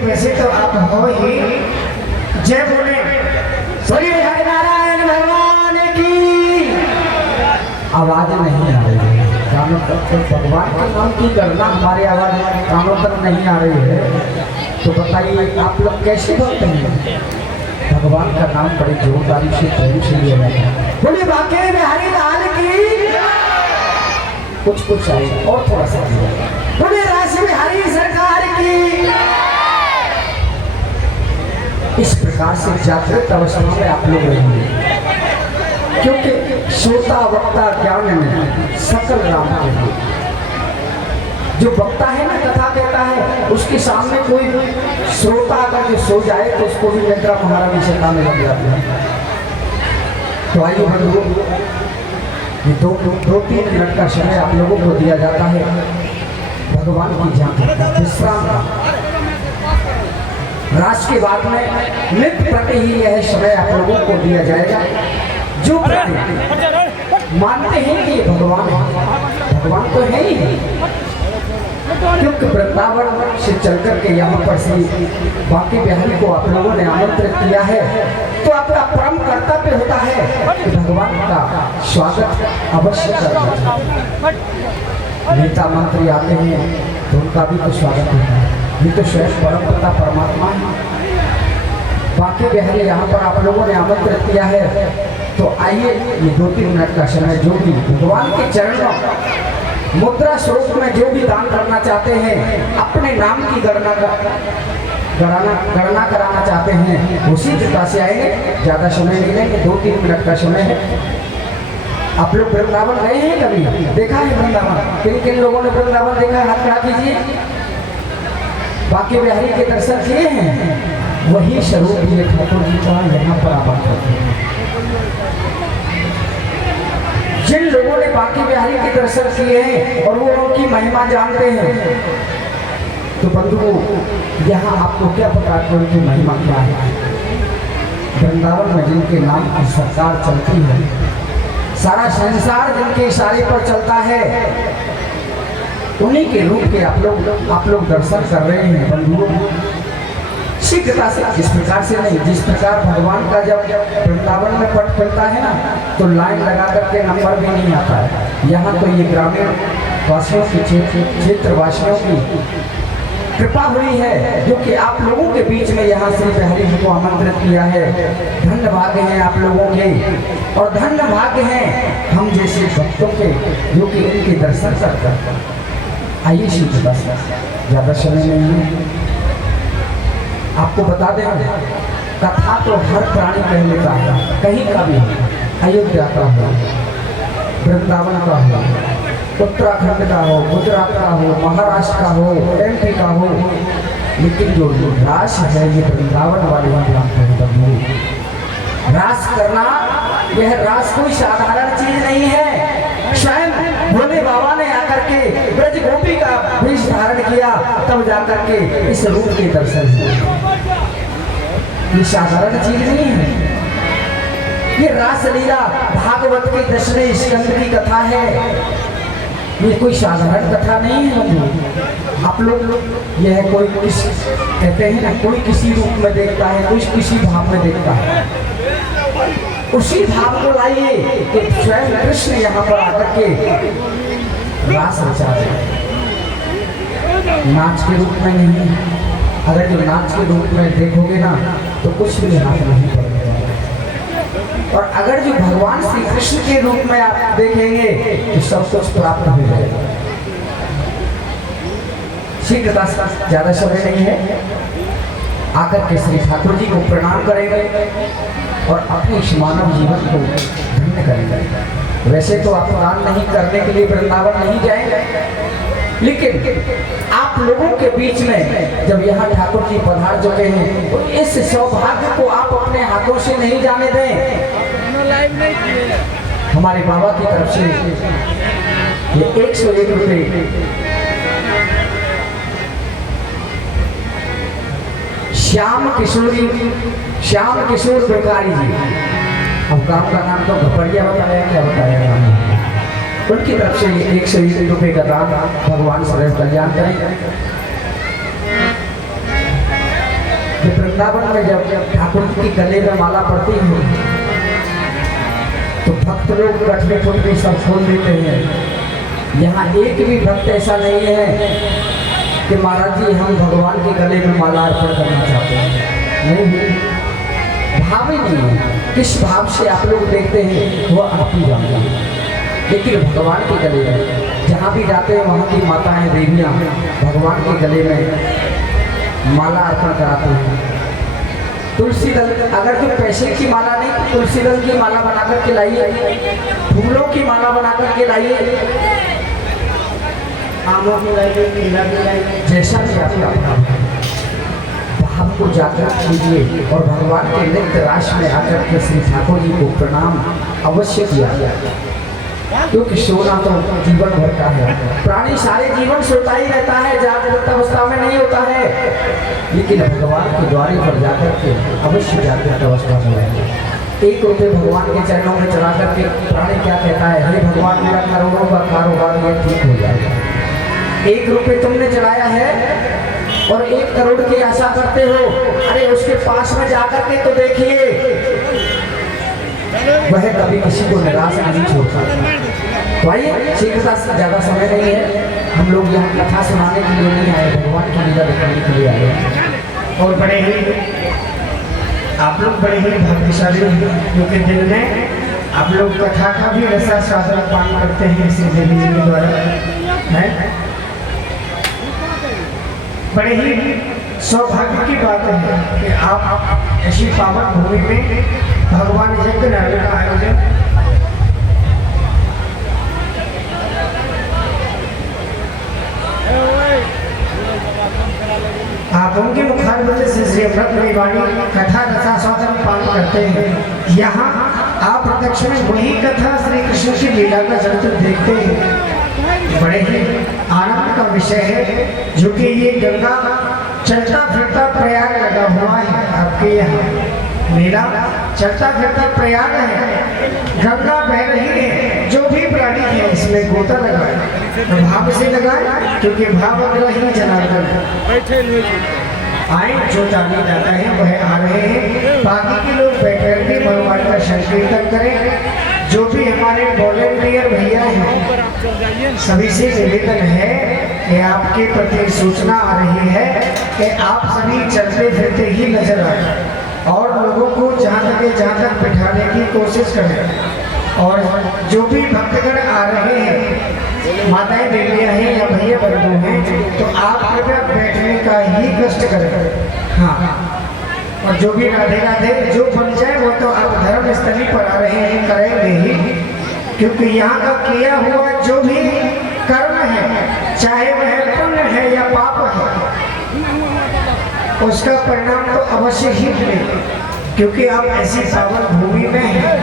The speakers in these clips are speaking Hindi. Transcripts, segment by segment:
वैसे तो आप हो ही। जय बोले बोलिए हरिनारायण भगवान की। आवाज नहीं आ रही है कानों तक, तो भगवान के नाम की गणना हमारी आवाज कानों तक नहीं आ रही है। तो बताइए आप लोग कैसे बोलते हैं? भगवान का नाम बड़ी जोरदारी से प्रेम से लिया जाता है। बोलिए बाके में हरिलाल की। कुछ चाहिए और थोड़ा सा बोलिए राशि में हरी सरकार की। इस प्रकार से जागृत अवस्था में आप लोग रहेंगे, क्योंकि श्रोता वक्ता ज्ञान में सकल राम के। जो वक्ता है ना, कथा कहता है, उसके सामने कोई श्रोता अगर जो सो जाए तो उसको भी निद्रा महारानी से काम लग जाती है। तो आइए बंधुओं, ये दो तीन मिनट का समय आप लोगों को दिया जाता है भगवान की झांकी विश्राम का। रास के बाद में नित्य प्रति ही यह समय आप लोगों को दिया जाएगा। जो प्रति मानते हैं कि भगवान है, भगवान तो है ही, क्योंकि वृंदावन से चलकर के यहाँ पर श्री बांके बिहारी को आप लोगों ने आमंत्रित किया है, तो आपका परम कर्तव्य होता है कि भगवान का स्वागत अवश्य करना। नेता मंत्री आते हैं तो उनका भी तो स्वागत होता है। ये तो स्वयं परम पिता परमात्मा है। बांके बिहारी यहाँ पर आप लोगों ने आमंत्रित किया है, तो आइए ये 2-3 मिनट का समय जो भी भगवान के चरणों मुद्रा स्वरूप में जो भी दान करना चाहते हैं, अपने नाम की गणना कराना चाहते हैं, उसी प्रकार से आएंगे। ज़्यादा समय नहीं लेंगे, 2-3 मिनट का समय है। आप लोग वृंदावन गए हैं कभी? देखा है वृंदावन? किन किन लोगों ने वृंदावन देखा है? हाथ खड़ा कीजिए। बांके बिहारी के दर्शन किए हैं? वही स्वरूप ये ठाकुर जी का यहाँ पर आवाज करते हैं। जिन लोगों ने बांके बिहारी के दर्शन किए हैं और वो उनकी महिमा जानते हैं, तो बंधुओं यहाँ आपको क्या पता कि उनकी महिमा क्या है? वृंदावन में जिनके नाम की सरकार चलती है, सारा संसार जिनके इशारे पर चलता है, उन्हीं के रूप के आप लोग दर्शन कर रहे हैं बंधुओं। शीघ्रता से, जिस प्रकार से नहीं, जिस प्रकार भगवान का जब वृंदावन में पट खुलता है ना, तो लाइन लगा करके नंबर भी नहीं आता है। यहाँ तो ये ग्रामीण वासियों की, क्षेत्र वासियों की कृपा हुई है, जो कि आप लोगों के बीच में यहाँ श्री बिहारी जी को आमंत्रित किया है। धन्य भाग्य हैं आप लोगों के, और धन्य भाग्य हैं हम जैसे भक्तों के, जो कि इनके दर्शन करते हैं। आइए शीघ्रता से, ज़्यादा समय नहीं है। आपको बता दें, कथा तो हर प्राणी कह लेता है, कहीं का भी, अयोध्या का हो, वृंदावन का हो, उत्तराखंड का हो, गुजरात का हो, महाराष्ट्र का हो, MP का हो, लेकिन जो रास है ये वृंदावन वाले रास करना, यह रास कोई साधारण चीज नहीं है। स्वयं भोले बाबा ने आकर के ब्रज गोपी का वेश धारण किया, तब जाकर के इस रूप के दर्शन हुए। ये साधारण चीज नहीं है। ये रासलीला भागवत के 10वें स्कंद की कथा है। ये कोई साधारण कथा नहीं है। आप लोग यह कोई कहते हैं ना, कोई किसी रूप में देखता है, कोई किसी भाव में देखता है। उसी भाव को लाइए कि स्वयं कृष्ण यहाँ पर आकर के रास रचा है। नाच के रूप में नहीं। अगर जो नाच के रूप में देखोगे ना, तो कुछ भी हाथ नहीं पड़ेगा। और अगर जो भगवान श्री कृष्ण के रूप में आप देखेंगे तो सब कुछ प्राप्त हो जाएगा। शीघ्रता से, ज्यादा समय नहीं है, आकर के श्री ठाकुर जी को प्रणाम करेंगे और अपने इस मानव जीवन को धन्य करेंगे। वैसे तो आप दान नहीं करने के लिए वृंदावन नहीं जाएंगे, लेकिन आप लोगों के बीच में जब यहाँ ठाकुर जी पधार चुके हैं, तो इस सौभाग्य को आप अपने हाथों से नहीं जाने दें। हमारे बाबा की तरफ से ये 101 रुपये श्याम किशोर बेकारी जी, अब गाँव का नाम तो घपड़िया बताया, क्या बताया, उनकी तरफ से 101 रुपये का दान भगवान सर्व कल्याण करें। कि वृंदावन में जब ठाकुर जी के गले में माला पड़ती है तो भक्त लोग गठरी फुटरी सब खोल देते हैं। यहाँ एक भी भक्त ऐसा नहीं है कि महाराज जी हम भगवान के गले में माला अर्पण करना चाहते हैं, नहीं, भाव ही नहीं है। किस भाव से आप लोग देखते हैं वो आप ही जानते हैं, लेकिन भगवान के गले में जहाँ भी जाते हैं वहाँ की माताएं देवियाँ भगवान के गले में माला अर्पण कराते हैं। तुलसी दल, अगर तो पैसे की माला नहीं तो तुलसी दल की माला बनाकर के लाइए, फूलों की माला बनाकर के लाइए, आमों की लाइए, केला की लाइए, जैसा भी आपका भाव को जागृत कीजिए और भगवान के नित्य राश में आकर के श्री ठाकुर जी को प्रणाम अवश्य किया जाए, क्योंकि सोना तो जीवन भर का है। प्राणी सारे जीवन सोता ही रहता है, जागृत अवस्था में नहीं होता है, लेकिन भगवान के द्वारे पर जाकर के अवश्य जागृत अवस्था में रहेंगे। 1 रुपये भगवान के चरणों में चढ़ा करके प्राणी क्या कहता है, हे भगवान मेरा करोड़ों का कारोबार ये ठीक हो जाएगा। 1 रुपये तुमने चढ़ाया है और 1 करोड़ की आशा करते हो, अरे उसके पास में जाकर के तो देखिए, वह कभी किसी को निराश नहीं छोड़ता। तो आइए, शीघ्रता से ज़्यादा समय नहीं है, हम लोग यहाँ कथा सुनाने के लिए नहीं आए, भगवान की लीला दिखाने के लिए आए। और बड़े ही आप लोग बड़े ही भाग्यशाली हैं, क्योंकि दिन में आप लोग कथा का भी रसा स्वादन पान करते हैं श्री देवी जी के द्वारा, है। बड़े ही सौभाग्य की बात है कि आप ऐसी पावन भूमि में भगवान यज्ञ नारायण का आयोजन आप उनके मुखारबंद से श्री अमृत वाणी कथा रसा स्वादन पान करते हैं। यहाँ आप प्रत्यक्ष में वही कथा श्री कृष्ण की लीला का चरित्र देखते हैं। बड़े ही आनंद का विषय है, जो कि ये गंगा चलता फिरता प्रयाग लगा हुआ है। आपके यहाँ मेला चलता फिरता प्रयाग है, गंगा बह रही है, जो भी प्राणी है इसमें गोता लगाए, भाव से लगाए, क्योंकि भाव ही जनार्दन आए, जो जाने जाता है वह आ रहे हैं। बाकी के लोग बैठकर के भगवान का संकीर्तन करें। जो भी हमारे वॉलंटियर भैया हैं, सभी से निवेदन है कि आपके प्रति सूचना आ रही है कि आप सभी चलते फिरते ही नजर आए और लोगों को जहाँ तक बिठाने की कोशिश करें। और जो भी भक्तगण आ रहे हैं, माताएं देवियाँ हैं या भैया बंधु हैं, तो आप कृपया बैठने का ही कष्ट करें। हाँ, और जो भी राधे राधे जो बन जाए वो तो आप धर्म स्थली पर आ रहे हैं, करेंगे ही, क्योंकि यहाँ का किया हुआ जो भी कर्म है, चाहे वह पुण्य है या पाप है, उसका परिणाम तो अवश्य ही मिलेगा। क्योंकि आप ऐसी पावन भूमि में हैं,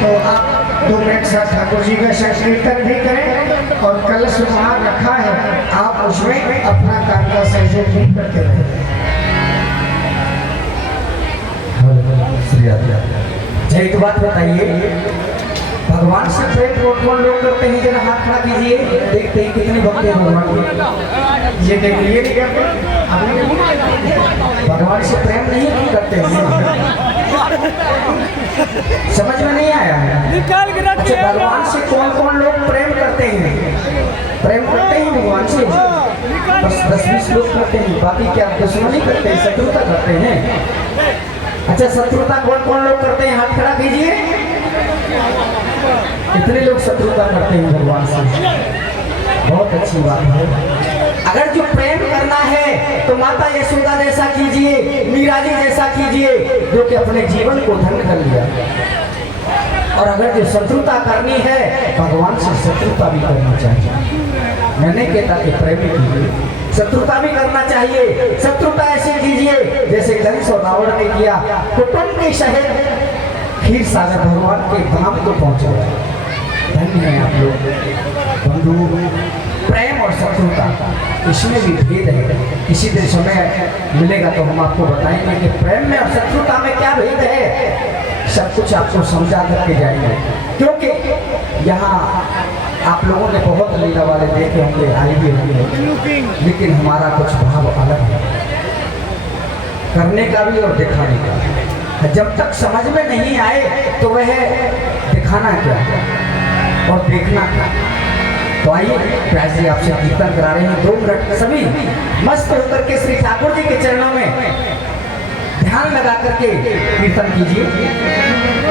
तो आप 2 मिनट साथ ठाकुर जी का संकीर्तन भी करें और कलश वहाँ रखा है, आप उसमें अपना काम का सहयोग भी करते रहें। एक बात बताइए, भगवान से प्रेम कौन लोग करते हैं? जरा हाथ खड़ा कीजिए, देखते हैं कितने भक्त हैं भगवान के। ये देखिए, भगवान से प्रेम नहीं करते हैं, समझ में नहीं आया है। अच्छा, भगवान से कौन लोग प्रेम करते हैं? प्रेम करते हैं भगवान से बस 10-20 लोग करते हैं, बाकी क्या दुश्मनी करते हैं, शत्रुता करते हैं। अच्छा, शत्रुता कौन लोग करते हैं? हाथ खड़ा कीजिए। कितने लोग शत्रुता करते हैं भगवान से? बहुत अच्छी बात है। अगर जो प्रेम करना है तो माता यशोदा जैसा कीजिए, मीरा जी जैसा कीजिए, जो कि अपने जीवन को धन्य कर लिया। और अगर जो शत्रुता करनी है, भगवान से शत्रुता भी करनी चाहिए। मैंने कहता कि प्रेम कीजिए, शत्रुता भी करना चाहिए। शत्रुता ऐसे कीजिए जैसे कंस और रावण ने किया, कुटुंब के शहर क्षीर सागर भगवान के धाम को पहुंचे। धन्य है आप लोग बंधु। प्रेम और शत्रुता इसमें भी भेद है, किसी दिन समय मिलेगा तो हम आपको बताएंगे कि प्रेम में और शत्रुता में क्या भेद है। सब कुछ आपको समझा करके जाएंगे, क्योंकि यहाँ आप लोगों ने बहुत लीला वाले देखे होंगे, आए भी होंगे, लेकिन हमारा कुछ भाव अलग है। करने का भी और दिखाने का भी। जब तक समझ में नहीं आए तो वह दिखाना क्या और देखना क्या। तो आइए प्यार से आपसे कीर्तन करा रहे हैं 2 मिनट सभी मस्त होकर के श्री ठाकुर जी के चरणों में ध्यान लगा करके कीर्तन कीजिए।